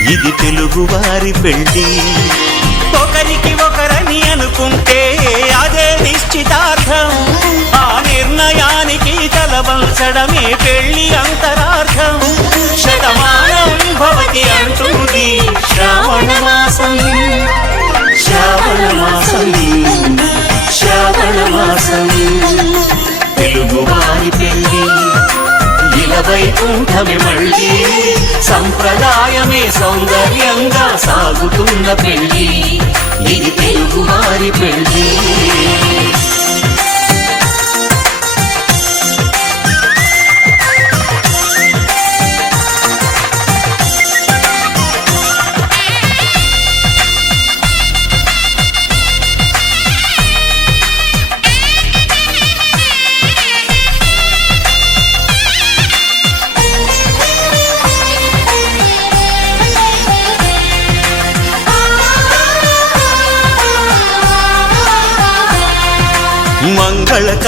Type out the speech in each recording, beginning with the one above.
ఇది తెలుగువారి పెళ్ళి ఒకరికి ఒకరని అనుకుంటే అదే నిశ్చితార్థం. ఆ నిర్ణయానికి తలవంచడమే పెళ్ళి అంతరార్థం. శతమానం భవతి అంటుంది శ్రావణ మాసం. శ్రావణ మాసం. శ్రావణ మాసం. తెలుగువారి పెళ్ళి ఇలవైకుంఠమే మళ్ళీ. సంప్రదాయమే సౌందర్యంగా సాగుతున్న పెళ్ళి. ఇది తెలుగువారి పెళ్ళి.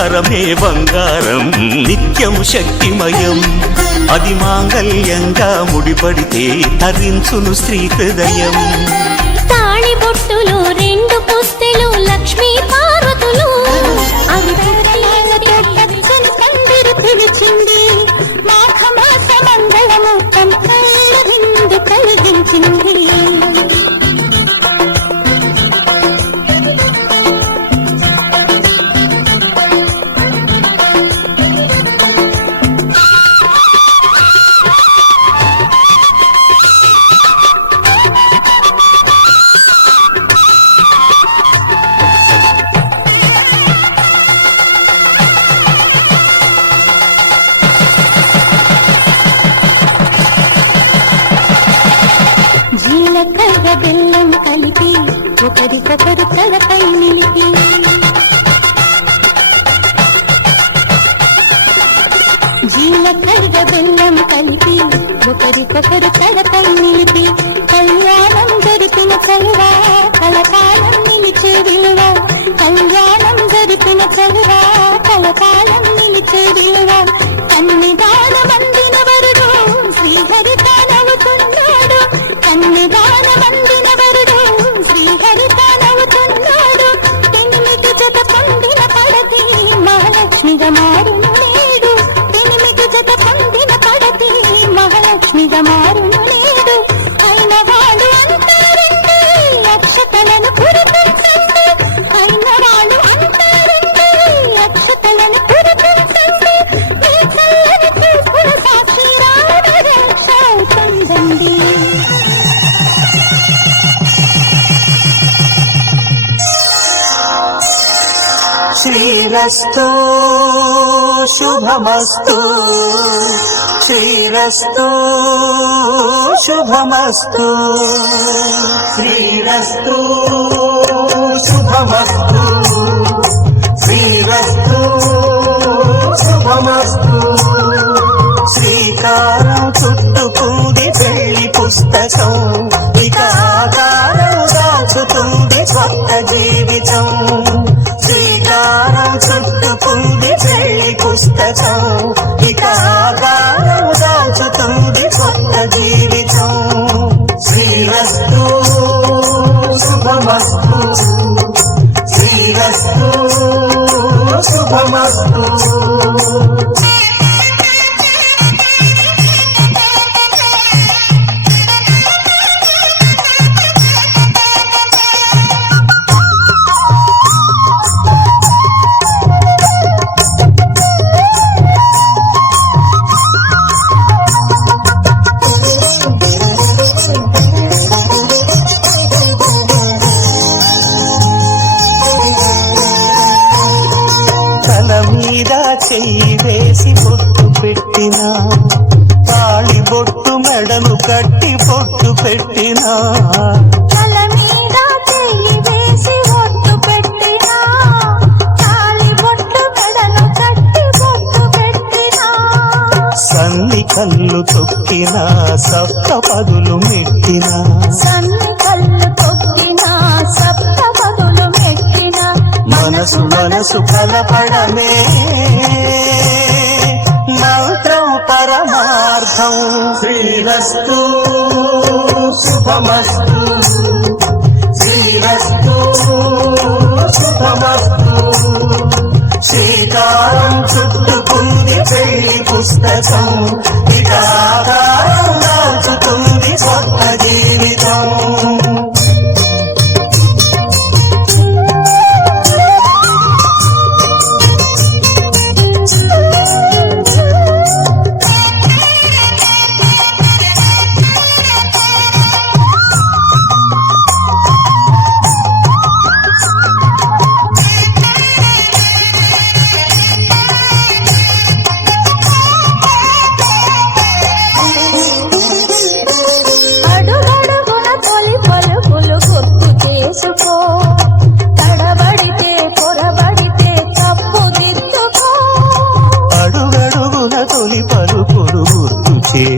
మంగళకరమే బంగారం నిత్యం శక్తిమయం. అది మాంగళ్యంగా ముడిపడితే తరించును స్త్రీ హృదయం. తాళి బొట్టులు రెండు పుస్తెలు లక్ష్మీ పార్వతులు. అవి పిలిచింది. మాఘమాస మంగళమూర్తం కలిగించింది బెల్లం కలిపి ఒకరికొకరు కలపై నిలిపి. జీలకర్ర బెల్లం కలిపి ఒకరికొకరు కలపై నిలిపి. కళ్యాణం జరిపిన చలువా కలకాలం నిలిచే విలువ. కళ్యాణం జరిపిన చలువా కలకాలం నిలిచే విలువ. शुभमस्तु क्षीरस्तु शुभमस्तु श्रीरस्तु शुभमस्तु। శ్రీరస్తు శుభమస్తు. మనసు మనసు కలపడమే. మంత్రం పరమార్థం. శ్రీరస్తు శుభమస్తు. శ్రీరస్తు శుభమస్తు. శ్రీకారం చుట్టుకుంది పెళ్ళి పుస్తకం. ఇక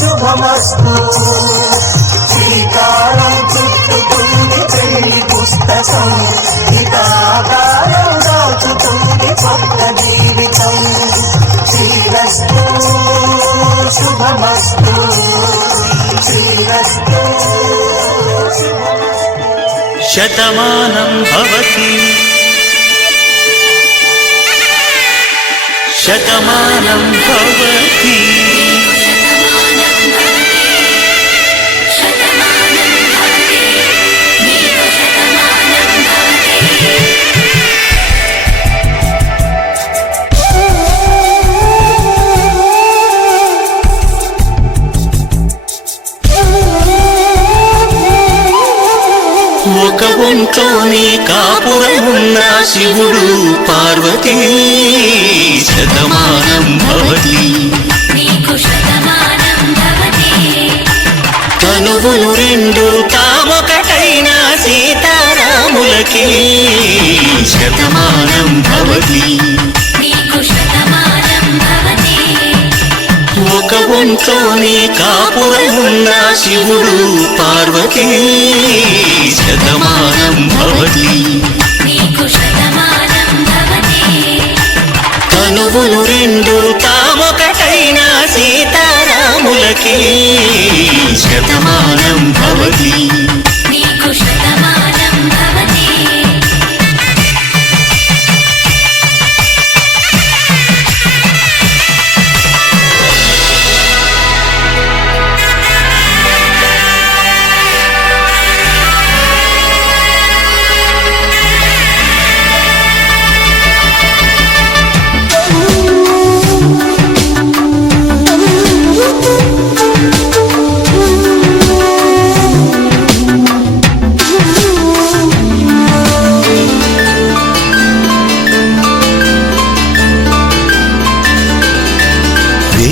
శుభమస్తు. శ్రీకారం చుట్టుకుంది పెళ్ళి పుస్తకం. ఇక ఆకారం దాచుతుంది కొత్త జీవితం. శ్రీరస్తు శుభమస్తు. శ్రీరస్తు శతమానం భవతి. శతమానం భవతి. ఒంట్లోని కాపురమున్న శివుడు పార్వతీ శతమానం భవతి. తనువులు రెండు తామొకటైన సీతారాములకి శతమానం భవతి. శతమానం ఒక ఒంట్లోని కాపురమున్న శివుడు పార్వతీ శతమానం భవతి. కనువులు రెండు తామొకటైన సీతారాములకి శతమానం భవతి. శతమానం భవతి.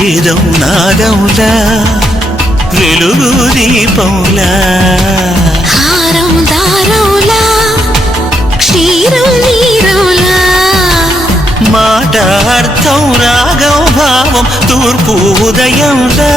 వేదం నాదములా వెలుగు దీపంలా? హారం దారంలా క్షీరం నీరంలా? మాట అర్థం రాగం భావం తూర్పు ఉదయంలా?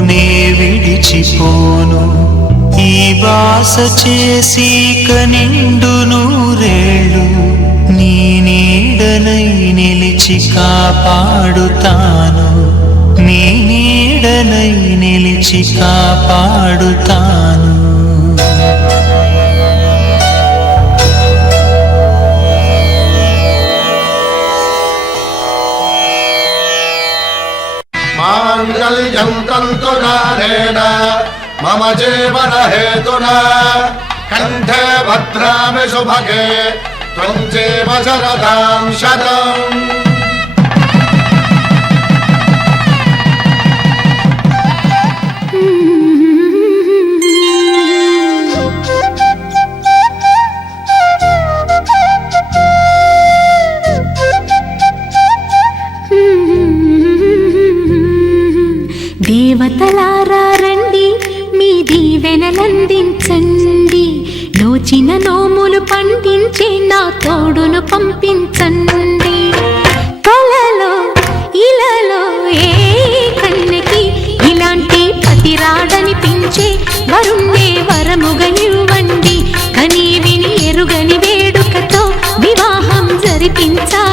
నే విడిచిపోను. ఈ వాస చేసి కనిండు నూరేళ్ళు. నీ నీడనై నిలిచి కాపాడుతాను. నీ నీడనై నిలిచి కాపాడుతాను. మాంగళ్యం తంతునానేన మమ జీవన హేతునా కంఠే భద్రామి శుభగే త్వం జీవ శరదాం శతం దేవతలారా రండి మీ దీవెనలందించండి. నోచిన నోములు పండించే నా తోడును పంపించండి. కలలో ఇలలో ఏ కన్నకి ఇలాంటి పతిరాడనిపించే వరుణ్ణే వరముగనివ్వండి కనీ విని ఎరుగని వేడుకతో వివాహం జరిపించాలి.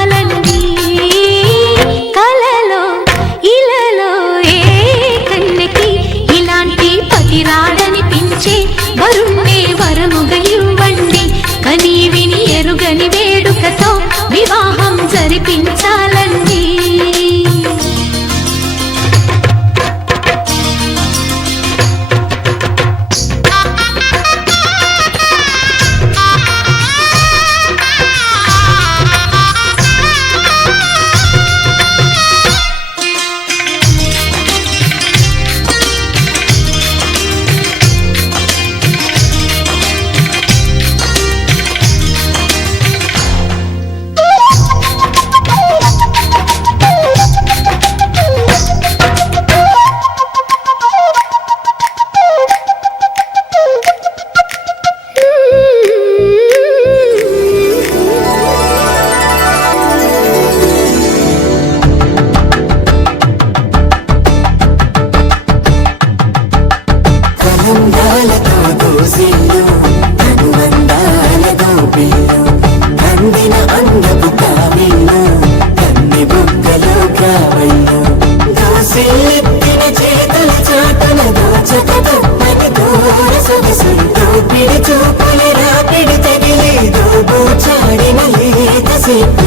see.